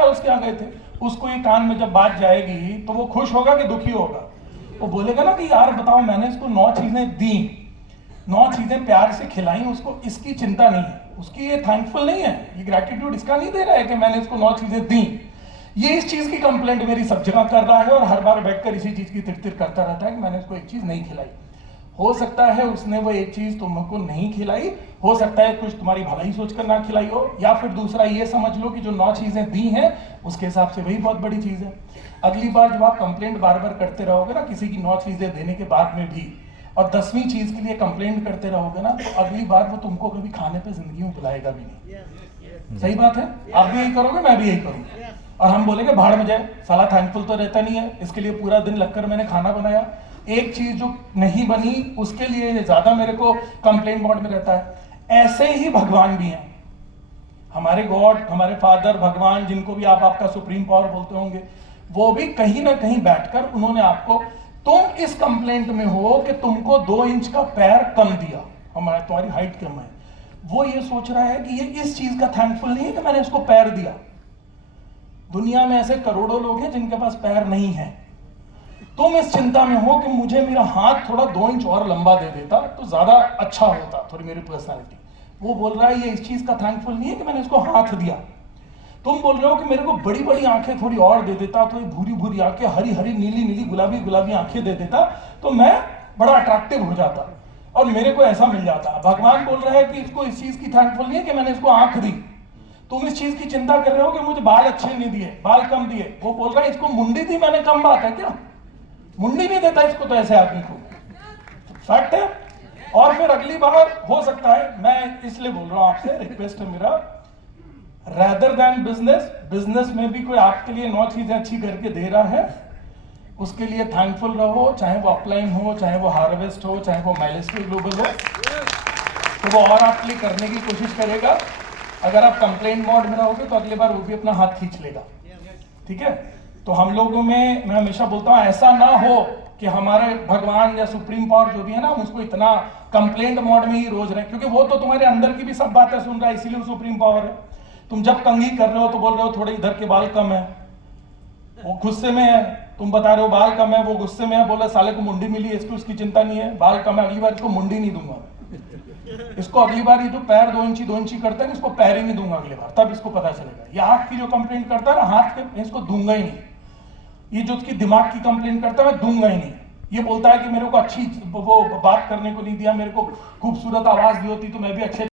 उसके यहाँ गए थे, उसको ये कान में जब बात जाएगी तो वो खुश होगा कि दुखी होगा? वो बोलेगा ना कि यार बताओ, मैंने इसको 9 चीजें दी, 9 चीजें प्यार से खिलाई, उसको इसकी चिंता नहीं है, उसकी ये थैंकफुल नहीं है, ये ग्रेटिट्यूड इसका नहीं दे रहा है कि मैंने इसको 9 चीजें दी। ये इस चीज की कंप्लेंट मेरी सब जगह कर रहा है और हर बार बैठकर इसी चीज की तिरतिर करता रहता है कि मैंने इसको एक चीज नहीं खिलाई। हो सकता है उसने वो एक चीज तुमको नहीं खिलाई, हो सकता है कुछ तुम्हारी भलाई सोचकर ना खिलाई हो, या फिर दूसरा ये समझ लो कि जो 9 चीजें दी हैं उसके हिसाब से वही बहुत बड़ी चीज है। अगली बार जब आप कंप्लेंट बार बार करते रहोगे ना किसी की 9 चीजें देने के बाद में भी, और 10वीं चीज के लिए कंप्लेंट करते रहोगे ना, तो अगली बार वो तुमको कभी खाने पे जिंदगी में बुलाएगा भी नहीं। सही बात है? आप भी यही करोगे, मैं भी यही करूंगा, और हम बोलेंगे भाड़ में जाए, साला थैंकफुल तो रहता नहीं है, इसके लिए पूरा दिन लगकर मैंने खाना बनाया, एक चीज जो नहीं बनी उसके लिए ज्यादा मेरे को कंप्लेंट मोड में रहता है। ऐसे ही भगवान भी हैं, हमारे गॉड, हमारे फादर, भगवान, जिनको भी आप आपका सुप्रीम पावर बोलते होंगे, वो भी कहीं ना कहीं बैठकर उन्होंने आपको, तुम इस कंप्लेंट में हो कि तुमको 2 इंच का पैर कम दिया, हमारे तुम्हारी हाइट कम है, वो ये सोच रहा है कि ये इस चीज का थैंकफुल नहीं है कि मैंने इसको पैर दिया। दुनिया में ऐसे करोड़ों लोग हैं जिनके पास पैर नहीं है। तुम इस चिंता में हो कि मुझे मेरा हाथ थोड़ा 2 इंच और लंबा दे देता तो ज्यादा अच्छा होता, थोड़ी मेरी पर्सनालिटी। वो बोल रहा है ये इस चीज का थैंकफुल नहीं है कि मैंने इसको हाथ दिया। तुम बोल रहे हो कि मेरे को बड़ी बड़ी आंखें थोड़ी और दे देता, थोड़ी भूरी भूरी आंखें, हरी हरी नीली नीली गुलाबी गुलाबी आंखें दे देता तो मैं बड़ा अट्रैक्टिव हो जाता और मेरे को ऐसा मिल जाता। भगवान बोल रहा है कि इसको इस चीज की थैंकफुल नहीं है कि मैंने इसको आंख दी। तुम इस चीज की चिंता कर रहे हो कि मुझे बाल अच्छे नहीं दिए, बाल कम दिए। वो बोल रहा है इसको मुंडी दी मैंने, कम बात है क्या? मुंडी नहीं देता इसको तो ऐसे आदमी को, फैक्ट है। और फिर अगली बार हो सकता है, मैं इसलिए बोल रहा हूं आपसे, रिक्वेस्ट है मेरा, रेदर देन बिजनेस में भी कोई आपके लिए 9 चीजें अच्छी करके दे रहा है, उसके लिए थैंकफुल रहो, चाहे वो अपलाइन हो, चाहे वो हार्वेस्ट हो, चाहे वो माइलेस्ट्री ग्लोबल हो, तो वो और आपके लिए करने की कोशिश करेगा। अगर आप कंप्लेंट मोड में रहोगे तो अगली बार वो भी अपना हाथ खींच लेगा। ठीक है? तो हम लोगों में, मैं हमेशा बोलता हूं, ऐसा ना हो कि हमारे भगवान या सुप्रीम पावर जो भी है ना, हम उसको इतना कंप्लेंट मोड में ही रोज रहे, क्योंकि वो तो तुम्हारे अंदर की भी सब बातें सुन रहा है, इसीलिए वो सुप्रीम पावर है। तुम जब कंघी कर रहे हो तो बोल रहे हो थोड़े इधर के बाल कम है, वो गुस्से में है। तुम बता रहे हो बाल कम है, वो गुस्से में है, बोला साले को मुंडी मिली, इसको उसकी चिंता नहीं है, बाल कम है, अगली बार इसको मुंडी नहीं दूंगा, इसको अगली बार ये जो पैर 2 इंची करता है, इसको पैर ही नहीं दूंगा अगली बार, तब इसको पता चलेगा। ये आंख की जो कंप्लेंट करता है ना, हाथ पे, इसको दूंगा ही नहीं। ये जो उसकी दिमाग की कंप्लेंट करता है, मैं दूंगा ही नहीं। ये बोलता है कि मेरे को अच्छी वो बात करने को नहीं दिया, मेरे को खूबसूरत आवाज दी होती तो मैं भी अच्छे